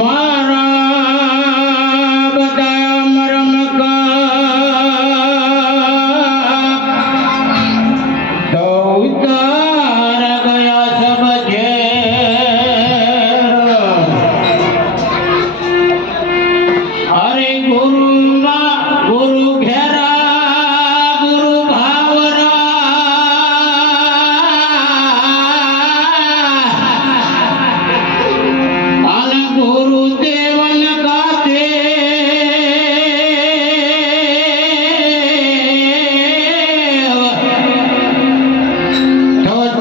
মা